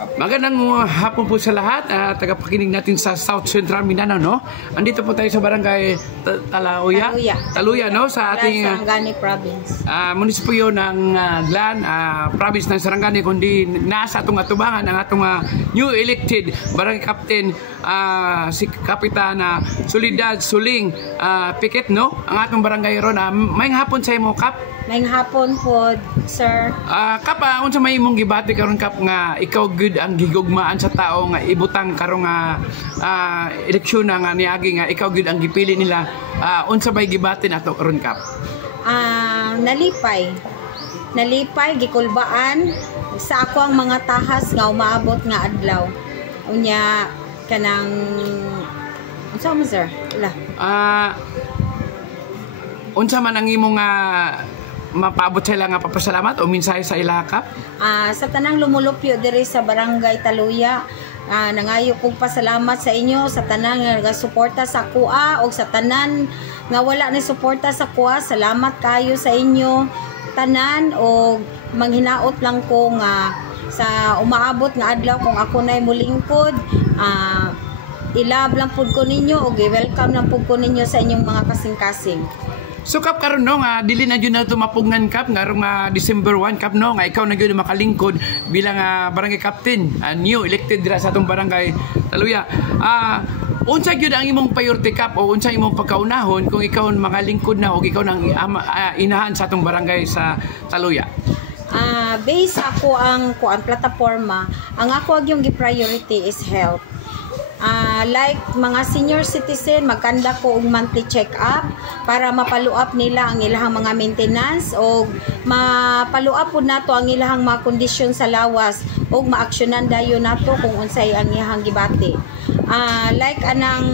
Magandang hapon po sa lahat, tagapakinig natin sa South Central Mindanao, no? Andito po tayo sa barangay Taluya, no? Sa ating Sarangani Province. munisipyo ng Glan, province ng Sarangani, kundi nasa atong atubangan ang atong new elected barangay captain, si Kapitana Solidad Suling Piket, no? Ang atong barangay ron. Mayng hapon sa imo, Kap. Mayng hapon po, sir. Kap, unsa may imong gibati karon, Kap, nga ikaw good ang gigugmaan sa tao nga ibutang karong eleksyon nga niagi nga ikaw good ang gipili nila, unsa may gibati nato karon, Kap? Nalipay gikulbaan sa ako ang mga tahas nga umaabot nga adlaw. Unya kanang unsa mo, sir? Wala. Unsa man ang imong mapaabot sila nga papasalamat o mensahe sa ila, Kap? Sa tanang lumulupyo diri sa barangay Taluya, nangayo kong pasalamat sa inyo sa tanang nga suporta sa kuha o sa tanan nga wala ni suporta sa kuha. Salamat kayo sa inyo tanan, o manghinaot lang ko nga sa umaabot nga adlaw kung ako nay mulingkod, ilab lang pud ko ninyo o welcome lang pud ko ninyo sa inyong mga kasing-kasing. So, Kap, karon no nga dili na gyud na tumapugnan, Kap, nga December 1, Kap, no, nga ikaw na gyud makalingkod bilang barangay captain, new elected dira sa atong barangay Taluya. Unsa gyud ang imong priority, Kap, o unsa imong pagkaunahon kung ikaw makalingkod na o ikaw nang inahan sa atong barangay sa Taluya? Base ako ang plataforma, ang ako yung gi-priority is health. Like mga senior citizen, magkanda ko og monthly check-up para mapaluap nila ang ilahang mga maintenance o mapaluap po nato ang ilahang mga kondisyon sa lawas o maaksyonan dayon nato kung unsay ang ihang gibati. Like kanang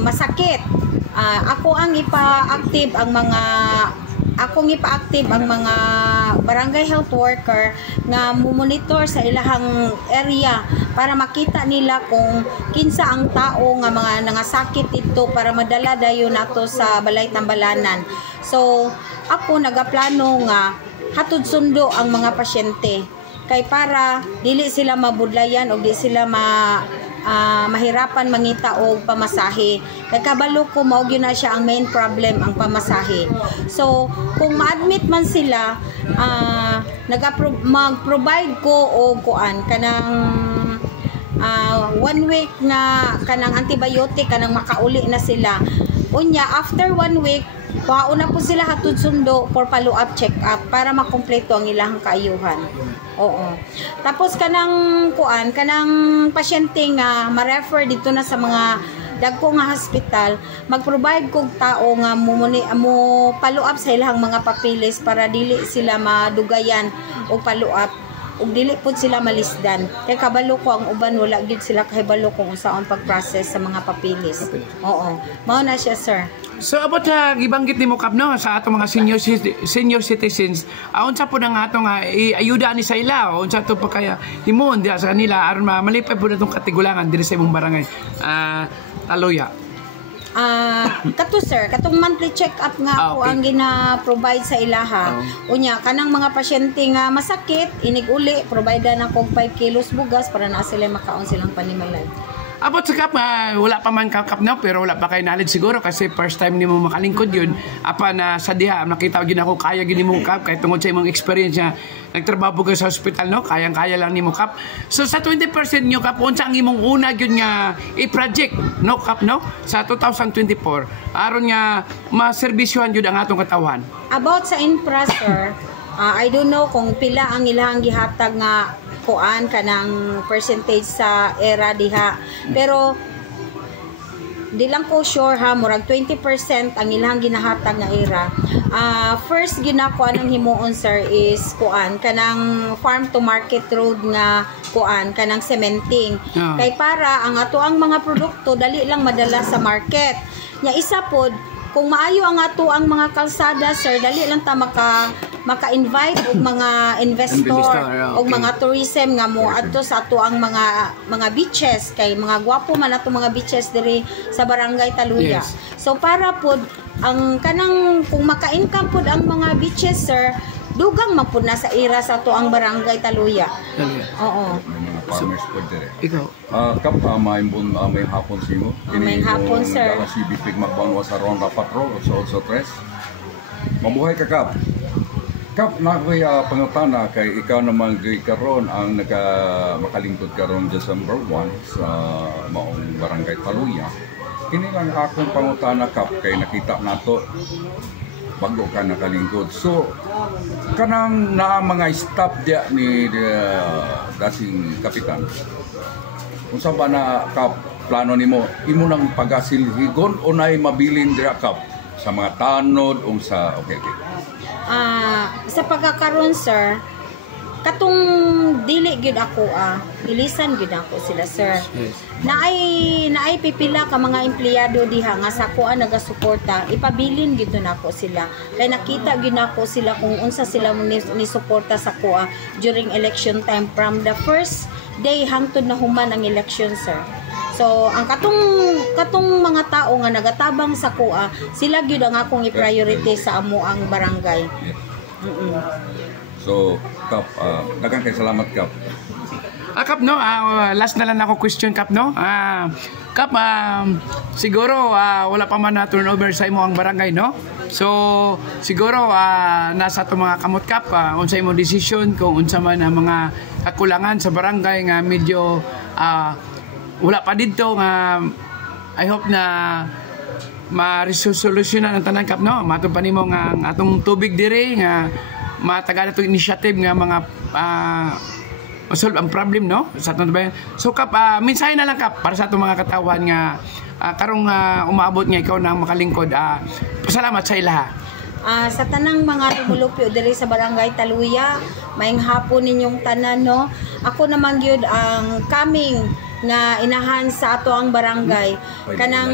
masakit, ako ang ipa-active ang mga barangay health worker nga mumonitor sa ilahang area para makita nila kung kinsa ang tao nga mga nangasakit dito para madala dayon nato sa balay tambalanan. So ako nagaplano nga hatod sundo ang mga pasyente kay para dili sila mabudlayan o di sila mahirapan mangita og pamasahe. Kay kabalo ko mao gyud na siya ang main problem, ang pamasahe. So kung ma-admit man sila, mag-provide ko og kanang 1 week nga kanang antibiotic kanang makauli na sila. Unya after 1 week pauna po sila hatod sundo for follow-up check-up para makumpleto ang ilang kaayuhan. Oo. Tapos kanang pasyente nga ma-refer dito na sa mga dagko nga hospital, mag-provide kog tao nga mo follow-up sa ilang mga papilis para dili sila madugayan o follow-up ug dili pud sila malisdan. Kay kabalo ko ang uban wala gyud sila kahibalo kung unsaon pag-process sa mga papilis. Oo. Mao na siya, sir. So abot gibanggit nimo, Kap, no, sa atong mga senior citizens, unsa po nang atong ayuda ni sa ila o unsa to pa kaya himon diha sa kanila aron malipay pud atong katigulangan diri sa imong barangay Taluya? Katong monthly check-up nga ako ang gina-provide sa ilaha. Unya kanang mga pasyente nga masakit inig uli provide na kog 5 kilos bugas para na sila makaon silang panimalay. Abot sa, Kap, wala pa man, Kap, no, pero wala pa kayo knowledge siguro kasi first time nimo makalingkod yun. Apa na sa diha nakita gyud ako kaya gyud nimo, Kap, kay tungod sa imong experience nga nagtrabaho ka sa hospital, no, kayang-kaya lang nimo, Kap. So sa 20% nyo, Kap, unsa ang imong una gyud nga i-project, no, Kap, no, sa 2024 aron nga maserbisyohan gyud ang atong katawan? About sa infrastructure, I don't know kung pila ang ilahang gihatag nga kanang percentage sa era diha, pero di lang ko sure ha, murag 20% ang ilang ginahatag nga era. First ginako anang himuon, sir, is kanang farm to market road nga kanang cementing. Kay para ang ato ang mga produkto dali lang madala sa market. Nya isa pod kung maayo ang ato ang mga kalsada, sir, dali lang ta maka-invite og mga investor og mga tourism nga mo adto sa ato ang mga beaches kay mga gwapo man ato mga beaches diri sa barangay Taluya. So para pod ang kanang kung maka-income pod ang mga beaches, sir, dugang man pud na sa ira sa to ang barangay Taluya. Oo. May mga farmers po dire. Ikaw. Kap, may hapon sa imo. May hapon, sir. Si Bipig magbanwa sa Ronda Patrol, sa 8-3. Mabuhay ka, Kap. Kap, nakoy pangutana kay ikaw naman karon ang makalingkod karon dyan sa number 1 sa maong barangay Taluya. Kini lang akong pangutana, Kap, kay nakita nato bago ka nakalingkod. So, kanang na mga staff dia ni dating kapitan. Kung sa ba na, Kap, plano nimo imo nang pagasilhigon o nay mabilin dira, Kap, sa mga tanod o sa okay. Sa pagkakaroon, sir, katong dili gyud ako ilisan gyud ako sila, sir. Naay pipila ka mga empleyado diha nga sa kuan nagasuporta, ipabilin gyud nako sila. Kay nakita gyud nako sila kung unsa sila ni suporta sa kuha during election time from the first day hangtod na human ang election, sir. So, ang katong mga tao nga nagatabang sa kuha, sila gyud ang akong i-priority sa amo ang barangay. So, Kap, daghang kay salamat, Kap. Kap, no, last na lang ako question, Kap, no. Kap, siguro wala pa man na turnover sa imo ang barangay, no. So siguro nasa to mga kamot, Kap, unsa imo decision kung unsa man ang mga kakulangan sa barangay nga medyo wala pa dito nga I hope na ma-resolusyonan ang tanan, Kap, no. Matod pa nimo nga ang atong tubig diri nga matagal itong initiative nga mga solve ang problem, no, sa atong bayan. So, Kap, mensahe na lang, Kap, para sa atong mga katawan nga karong umaabot nga ikaw nang makalingkod. Pasalamat sa ilaha. Sa tanang mga tumulupyo diri sa barangay Taluya, maayong hapon ninyong tanan, no. Ako naman gyud ang coming nga inahan sa ato ang barangay. Kanang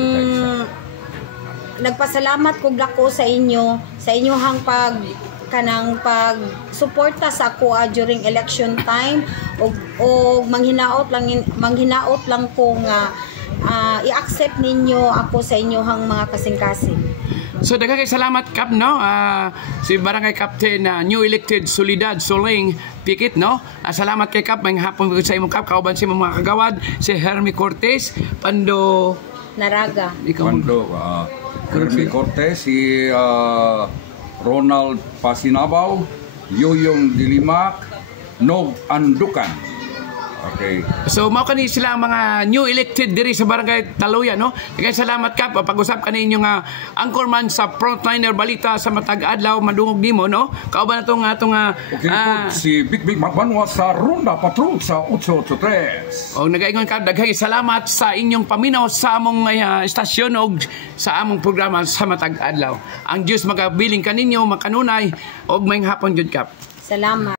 nagpasalamat kog dako sa inyo, sa inyohang kanang pag-suporta sa ako during election time o manghinaot lang ko nga i-accept ninyo ako sa inyohang mga kasing-kasing. So daghang kay salamat, Kap, no. Si Barangay Captain new elected Solidad Soling Pikit, no. Salamat kay Kap, may hapon ko sa imong, Kap, kauban si mga kagawad si Hermie Cortez, Pando Naraga, Pando Hermie Cortez, si Ronald Pasinabaw, Yoyong Dilimak, Nog Andukan. Okay. So mao kani sila ang mga new elected diri sa barangay Taluya, no. Kay salamat, Kap, pag-usap kani inyo nga anchorman sa frontliner balita sa matag adlaw madungog nimo, no. Kauban atong si Big Magbanwa sa Ronda Patrol sa 883. O nagaingon, Kap, daghang salamat sa inyong paminaw sa among estasyon og sa among programa sa matag adlaw. Ang Dios magabiling kaninyo makanunay og may hapon jud, Kap. salamat.